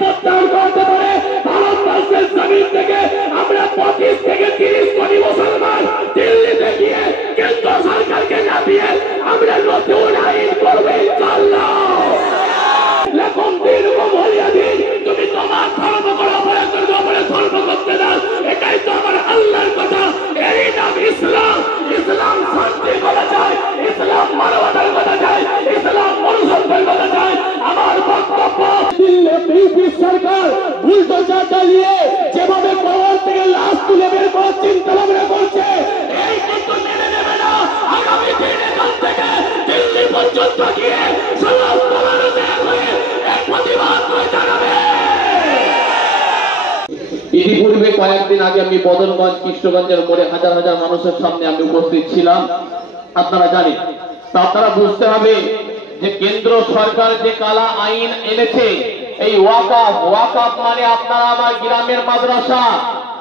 প্রত্যাহার করতে পারে ভারতবর্ষের জমিন থেকে আমরা 25 থেকে 30 কোটি মুসলমান দিল্লিতে গিয়ে কেন্দ্র সরকারকে নামিয়ে আমরা নতুন আইন করবো ইনশাআল্লাহ। লেখম দিনকুম ওয়ালিয়া দিন, তুমি তোমার ধর্ম করো, অপরের ধর্ম করতে দাও, এটাই তো আমার আল্লাহর কথা। এই নাম ইসলাম। ইসলাম শান্তি কথা চায়, ইসলাম মানবতার কথা চায়, ইসলাম মনুষ্যত্বের কথা চায়। আমার বক্তব্য দিল্লি বিজেপি সরকার বুলডোজার চালিয়ে যেভাবে কবর থেকে লাশ তুলে বের করার চিন্তা ভাবনা করছে, এই কিন্তু মেনে নেবে না। আগামী দিন এখান থেকে দিল্লি পর্যন্ত গিয়ে সমস্ত মানুষ এক হয়ে এক প্রতিবাদ করে জানাবে। ইতিপূর্বে কয়েকদিন আগে আমি বদরগঞ্জ কৃষ্ণগঞ্জের মোড়ে হাজার হাজার মানুষের সামনে আমি উপস্থিত ছিলাম, আপনারা জানেন। তা আপনারা বুঝতে হবে যে কেন্দ্র সরকার যে কালা আইন এনেছে, এই ওয়াকাফ, ওয়াকাফ মানে আপনারা আমার গ্রামের মাদ্রাসা,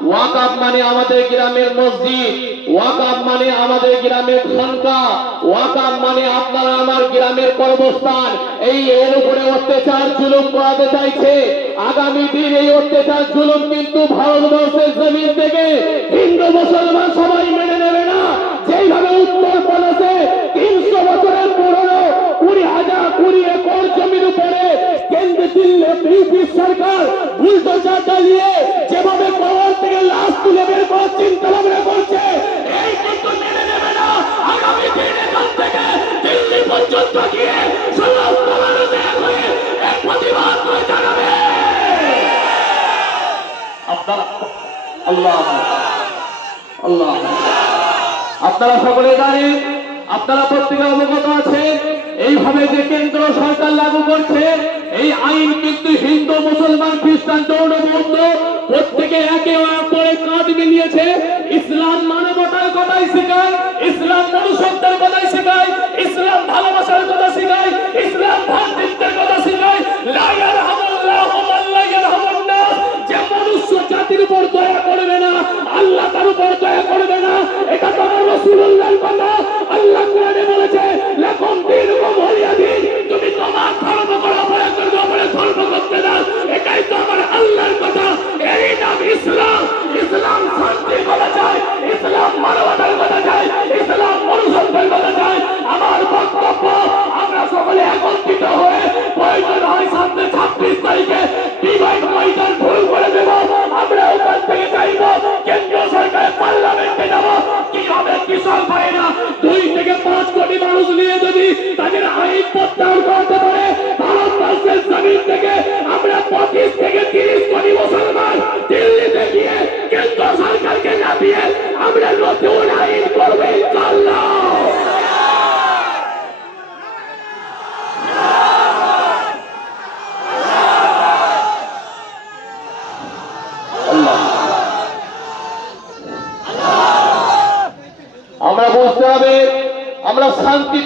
ওয়াকাফ মানে আমাদের গ্রামের মসজিদ, ওয়াকাফ মানে আমাদের গ্রামের খানকা, ওয়াকাফ মানে আপনারা আমার গ্রামের কর্মস্থান। এই এর উপরে অত্যাচার জুলুম করাতে চাইছে। আগামী দিন এই অত্যাচার জুলুম কিন্তু ভারতবর্ষের জমিন থেকে হিন্দু মুসলমান সবাই মেনে নেবে না। যেইভাবে উত্তরপ্রদেশে 300 বছরের পুরনো 20 একর জমির উপরে কেন্দ্র দিল্লি বিজেপি সরকার বুলডোজার চালিয়ে যেভাবে কবর থেকে লাশ তুলে বের করার চিন্তা ভাবনা করছে, এই কিন্তু মেনে নেবে না। আগামী দিন এখান থেকে দিল্লি পর্যন্ত গিয়ে সমস্ত মানুষ এক হয়ে এক প্রতিবাদ করে জানাবে। আপনারা আল্লাহ আল্লাহ আপনারা সকলে জানেন, আপনারা প্রত্যেকে অবগত আছেন, এইভাবে যে কেন্দ্র সরকার লাগু করছে এই আইন কিন্তু হিন্দু মুসলমান খ্রিস্টান জৈন বৌদ্ধ প্রত্যেকে একে অপরে কাঁধ মিলিয়েছে। ইসলাম মানবতার কথাই শেখায়, ইসলাম মনুষ্যত্বের কথাই শেখায়, ইসলাম ভালোবাসার কথা শেখায়, ইসলাম ভ্রাতৃত্বের কথা শেখায়। লা ইয়ারহামুল্লাহু মান লা ইয়ারহামুন নাস, যে মনুষ্য জাতির উপর দয়া করবে না আল্লাহ তার উপর দয়া করবে না। এটা তো আমার রাসূলুল্লাহর কথা। আল্লাহ কোরআনে বলেছে লাকুম দীনুকুম ওয়ালিয়া দিন, তুমি তোমার ধর্ম করো, অপরের ধর্ম করতে দাও, এটাই তো আমার আল্লাহর কথা। এই নাম ইসলাম। ইসলাম শান্তি কথা চায়, ইসলাম মানবতার কথা চায়, ইসলাম মনুষ্যত্বের কথা চায়। আমার বক্তব্য আমরা সকলে একত্রিত হয়ে প্রয়োজন হয় সামনে 26 তারিখে ডিভাইড ময়দান ভুল করে দেব। আমরা ওখান থেকে চাইব কেন্দ্রীয় সরকারের পার্লামেন্টে যাব। কিভাবে কৃষক ভাইরা 2 থেকে 5 কোটি মানুষ নিয়ে যদি তাদের আইন প্রত্যাহার করতে পারে ভারতবর্ষের জমিন থেকে আমরা 25 থেকে 30 কোটি মুসলমান দিল্লিতে গিয়ে কেন্দ্র সরকারকে নামিয়ে আমরা নতুন আইন করবো ইনশাআল্লাহ। আমরা বুঝতে হবে আমরা শান্তি